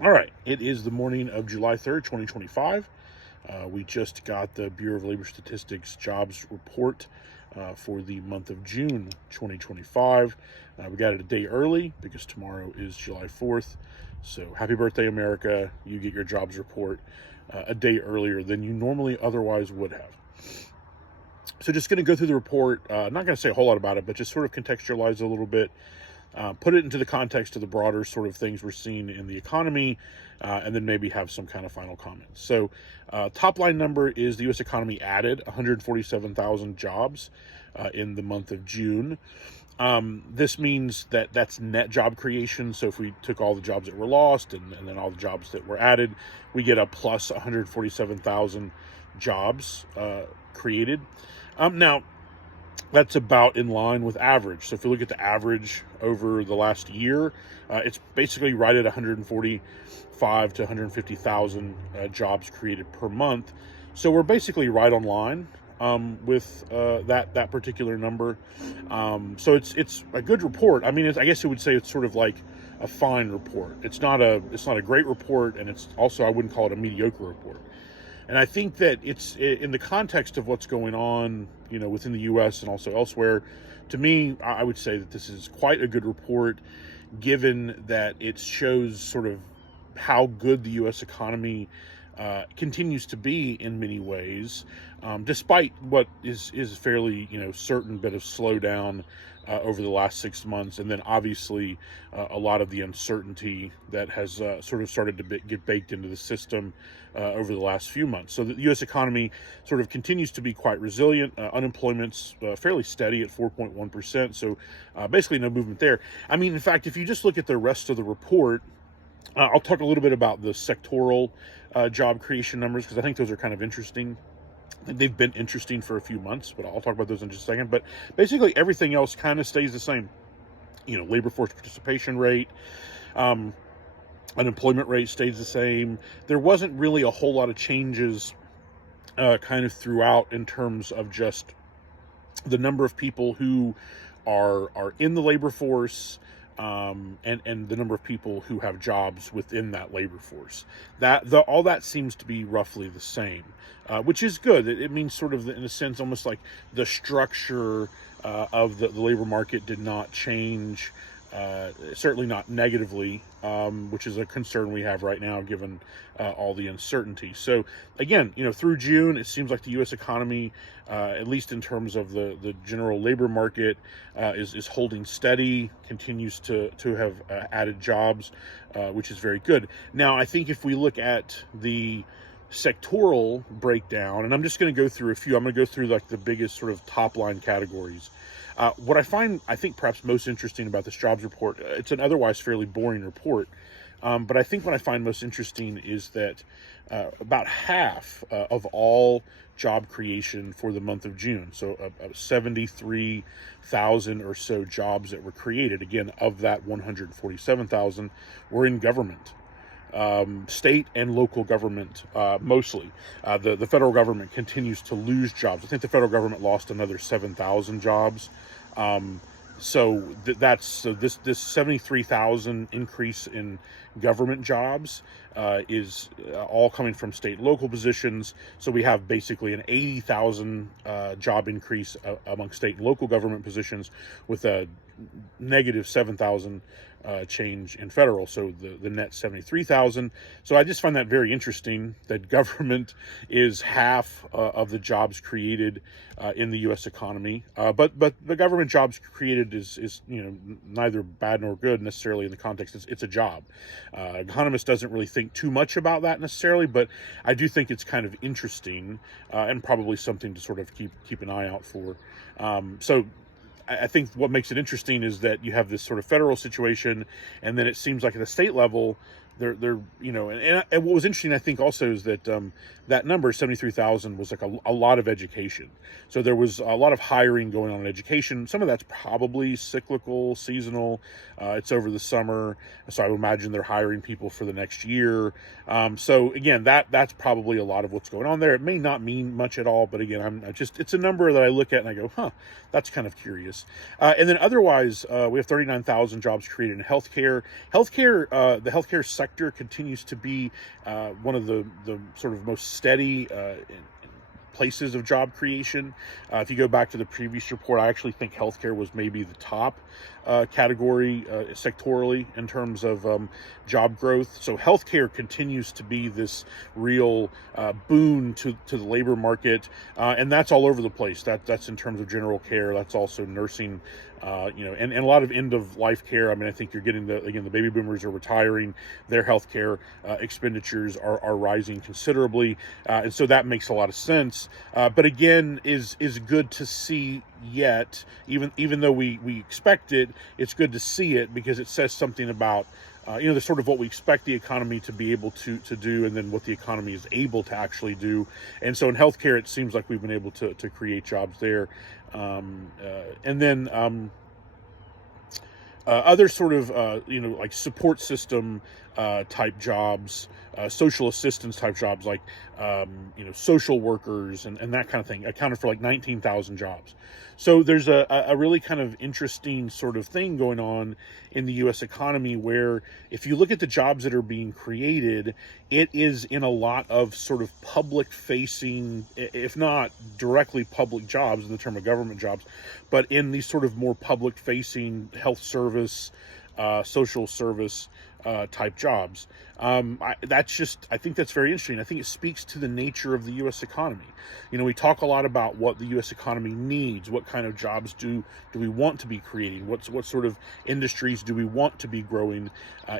All right, it is the morning of July 3rd, 2025. We just got the Bureau of Labor Statistics jobs report for the month of June 2025. We got it a day early because tomorrow is July 4th. So happy birthday, America. You get your jobs report a day earlier than you normally otherwise would have. So just going to go through the report. Not going to say a whole lot about it, but just sort of contextualize a little bit. Put it into the context of the broader sort of things we're seeing in the economy, and then maybe have some kind of final comments. So top line number is the U.S. economy added 147,000 jobs in the month of June. This means that that's net job creation. So if we took all the jobs that were lost and then all the jobs that were added, we get a plus 147,000 jobs created. Now, that's about in line with average. So if you look at the average over the last year, it's basically right at 145 to 150,000 jobs created per month. So we're basically right on line with that particular number. So it's a good report. I mean, I guess you would say it's sort of like a fine report. It's not a great report, and it's also, I wouldn't call it a mediocre report. And I think that it's in the context of what's going on, within the U.S. and also elsewhere. To me, I would say that this is quite a good report, given that it shows sort of how good the U.S. economy continues to be in many ways, despite what is fairly certain bit of slowdown over the last 6 months, and then obviously a lot of the uncertainty that has sort of started to get baked into the system over the last few months. So the U.S. economy sort of continues to be quite resilient. Unemployment's fairly steady at 4.1%. So basically no movement there. I mean, in fact, if you just look at the rest of the report, I'll talk a little bit about the sectoral job creation numbers, because I think those are kind of interesting. They've been interesting for a few months, but I'll talk about those in just a second. But basically everything else kind of stays the same. Labor force participation rate, unemployment rate stays the same. There wasn't really a whole lot of changes kind of throughout in terms of just the number of people who are in the labor force, and the number of people who have jobs within that labor force. All that seems to be roughly the same, which is good. It means sort of, in a sense, almost like the structure of the labor market did not change, certainly not negatively, which is a concern we have right now given all the uncertainty. So again, through June, it seems like the U.S. economy, at least in terms of the general labor market, is holding steady, continues to have added jobs, which is very good. Now, I think if we look at the sectoral breakdown, and I'm just going to go through a few. I'm going to go through like the biggest sort of top line categories. What I think perhaps most interesting about this jobs report, it's an otherwise fairly boring report, but I think what I find most interesting is that about half of all job creation for the month of June, so 73,000 or so jobs that were created, again, of that 147,000, were in government. State and local government, mostly. The federal government continues to lose jobs. I think the federal government lost another 7,000 jobs. So this 73,000 increase in government jobs is all coming from state and local positions. So we have basically an 80,000 job increase among state and local government positions, with a negative 7,000 change in federal, so the net 73,000. So I just find that very interesting, that government is half of the jobs created in the U.S. economy. But the government jobs created is neither bad nor good necessarily in the context. It's a job. Economist doesn't really think too much about that necessarily, but I do think it's kind of interesting, and probably something to sort of keep an eye out for. So I think what makes it interesting is that you have this sort of federal situation, and then it seems like at the state level, they're and what was interesting, I think, also is that that number 73,000 was like a lot of education. So there was a lot of hiring going on in education. Some of that's probably cyclical, seasonal. It's over the summer, so I would imagine they're hiring people for the next year. So again, that's probably a lot of what's going on there. It may not mean much at all, but again, it's a number that I look at and I go, that's kind of curious. And then otherwise, we have 39,000 jobs created in healthcare. The healthcare sector sector continues to be one of the sort of most steady places of job creation. If you go back to the previous report, I actually think healthcare was maybe the top category sectorally in terms of job growth. So healthcare continues to be this real boon to the labor market, and that's all over the place. That's in terms of general care. That's also nursing, and a lot of end of life care. I mean, I think you're getting the baby boomers are retiring, their healthcare expenditures are rising considerably, and so that makes a lot of sense. But again, is good to see yet, even though we expect it, it's good to see it because it says something about the sort of what we expect the economy to be able to do, and then what the economy is able to actually do. And so in healthcare, it seems like we've been able to create jobs there. And then other sort of like support system type jobs, social assistance type jobs, like social workers and that kind of thing, accounted for like 19,000 jobs. So there's a really kind of interesting sort of thing going on in the U.S. economy, where if you look at the jobs that are being created, it is in a lot of sort of public facing, if not directly public jobs in the term of government jobs, but in these sort of more public facing health service, social service type jobs. I think that's very interesting. I think it speaks to the nature of the U.S. economy. We talk a lot about what the U.S. economy needs. What kind of jobs do we want to be creating? What sort of industries do we want to be growing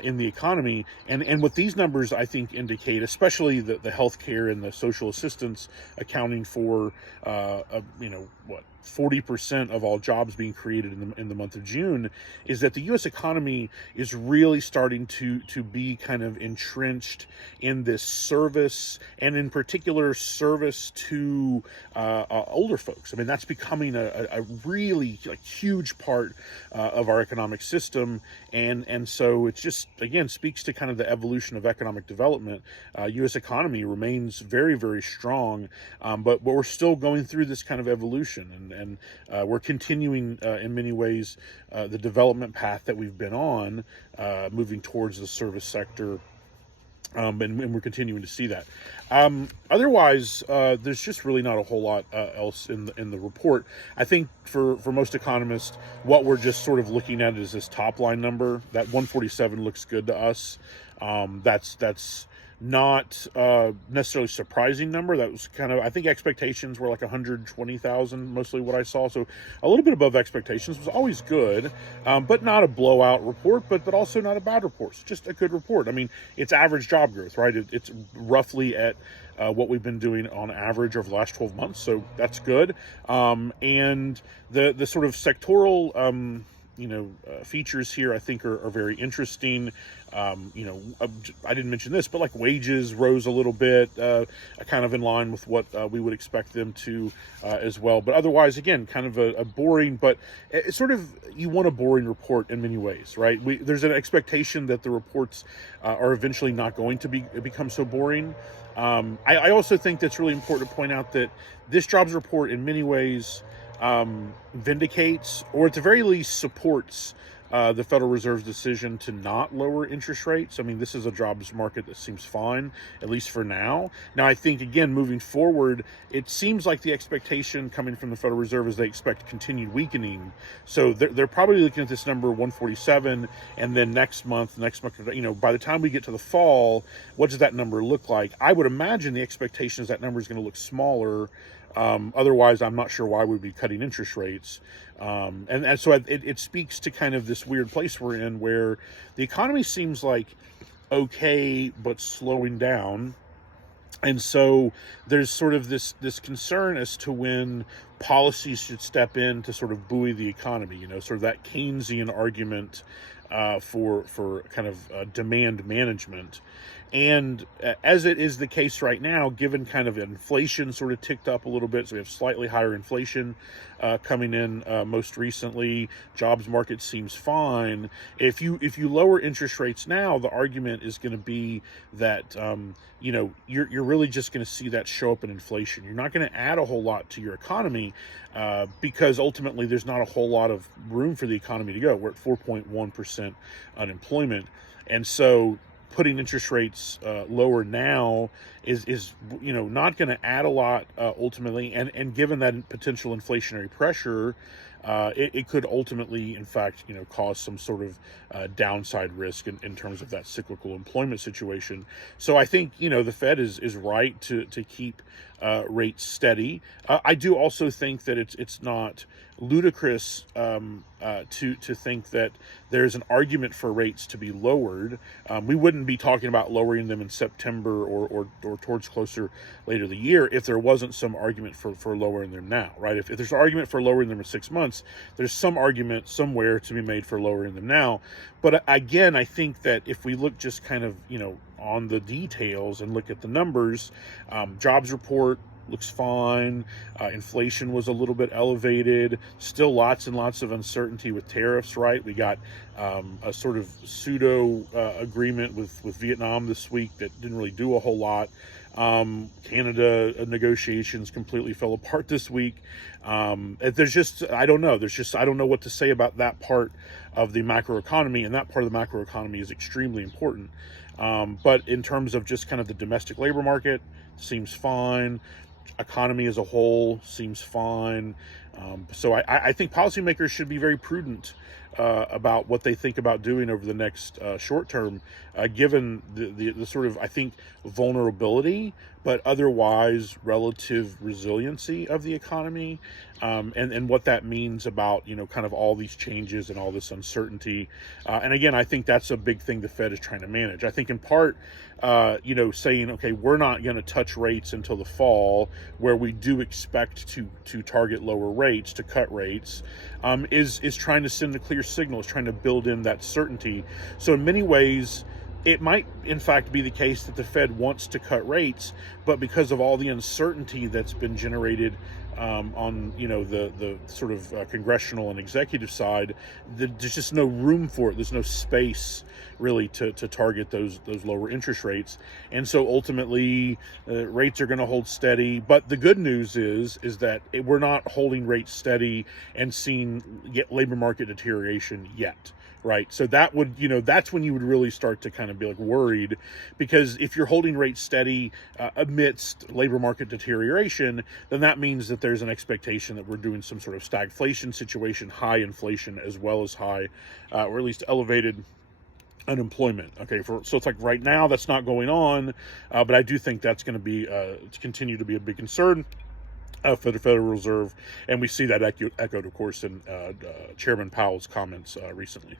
in the economy? And what these numbers, I think, indicate, especially the healthcare and the social assistance accounting for 40% of all jobs being created in the month of June, is that the U.S. economy is really starting to be kind of entrenched in this service, and in particular service to older folks. I mean, that's becoming a really huge part of our economic system, and so it just again speaks to kind of the evolution of economic development. U.S. economy remains very, very strong, but we're still going through this kind of evolution, and we're continuing in many ways the development path that we've been on, moving towards the service sector. And we're continuing to see that. Otherwise, there's just really not a whole lot else in the report. I think for most economists, what we're just sort of looking at is this top line number. That 147 looks good to us. That's not necessarily surprising number. That was kind of, I think expectations were like 120,000, mostly what I saw. So a little bit above expectations was always good, but not a blowout report, but also not a bad report. It's just a good report. I mean, it's average job growth, right? It's roughly at what we've been doing on average over the last 12 months. So that's good. And the sort of sectoral, features here I think are very interesting. I didn't mention this, but like wages rose a little bit, kind of in line with what we would expect them to as well. But otherwise, again, kind of a boring, but it's sort of, you want a boring report in many ways, right? There's an expectation that the reports are eventually not going to become so boring. I also think that's really important to point out that this jobs report in many ways vindicates, or at the very least supports, the Federal Reserve's decision to not lower interest rates. I mean, this is a jobs market that seems fine, at least for now. Now, I think, again, moving forward, it seems like the expectation coming from the Federal Reserve is they expect continued weakening. So they're probably looking at this number 147, and then next month, by the time we get to the fall, what does that number look like? I would imagine the expectation is that number is going to look smaller. Otherwise, I'm not sure why we'd be cutting interest rates. And so it speaks to kind of this weird place we're in, where the economy seems like okay, but slowing down. And so there's sort of this concern as to when policies should step in to sort of buoy the economy, sort of that Keynesian argument for kind of demand management. And as it is the case right now, given kind of inflation sort of ticked up a little bit, so we have slightly higher inflation coming in most recently, jobs market seems fine. If you lower interest rates now, the argument is going to be that you're really just going to see that show up in inflation. You're not going to add a whole lot to your economy because ultimately there's not a whole lot of room for the economy to go. We're at 4.1% unemployment, and so putting interest rates lower now is not going to add a lot ultimately, and given that potential inflationary pressure, it could ultimately, in fact, cause some sort of downside risk in terms of that cyclical employment situation. So I think the Fed is right to keep rates steady. I do also think that it's not ludicrous to think that there's an argument for rates to be lowered. We wouldn't be talking about lowering them in September or towards closer later the year if there wasn't some argument for lowering them now, right? If there's an argument for lowering them in 6 months, there's some argument somewhere to be made for lowering them now. But again, I think that if we look just kind of, on the details and look at the numbers, jobs report looks fine. Inflation was a little bit elevated. Still lots and lots of uncertainty with tariffs, right? We got a sort of pseudo agreement with Vietnam this week that didn't really do a whole lot. Canada negotiations completely fell apart this week. There's just, I don't know. I don't know what to say about that part of the macroeconomy, and that part of the macroeconomy is extremely important. But in terms of just kind of the domestic labor market, seems fine. Economy as a whole seems fine. So I think policymakers should be very prudent about what they think about doing over the next short term, given the sort of, I think, vulnerability, but otherwise relative resiliency of the economy, and what that means about, kind of all these changes and all this uncertainty. And again, I think that's a big thing the Fed is trying to manage. I think in part, saying, okay, we're not going to touch rates until the fall, where we do expect to target lower rates, to cut rates, is trying to send a clear signal, is trying to build in that certainty. So in many ways, it might, in fact, be the case that the Fed wants to cut rates, but because of all the uncertainty that's been generated on the sort of congressional and executive side, there's just no room for it. There's no space really to target those lower interest rates, and so ultimately rates are going to hold steady. But the good news is that we're not holding rates steady and seeing labor market deterioration yet. Right. So that would, that's when you would really start to kind of be like worried, because if you're holding rates steady amidst labor market deterioration, then that means that there's an expectation that we're doing some sort of stagflation situation, high inflation, as well as high, or at least elevated unemployment. Okay. So it's like right now that's not going on, but I do think that's going to be, continue to be a big concern for the Federal Reserve. And we see that echoed, of course, in Chairman Powell's comments recently.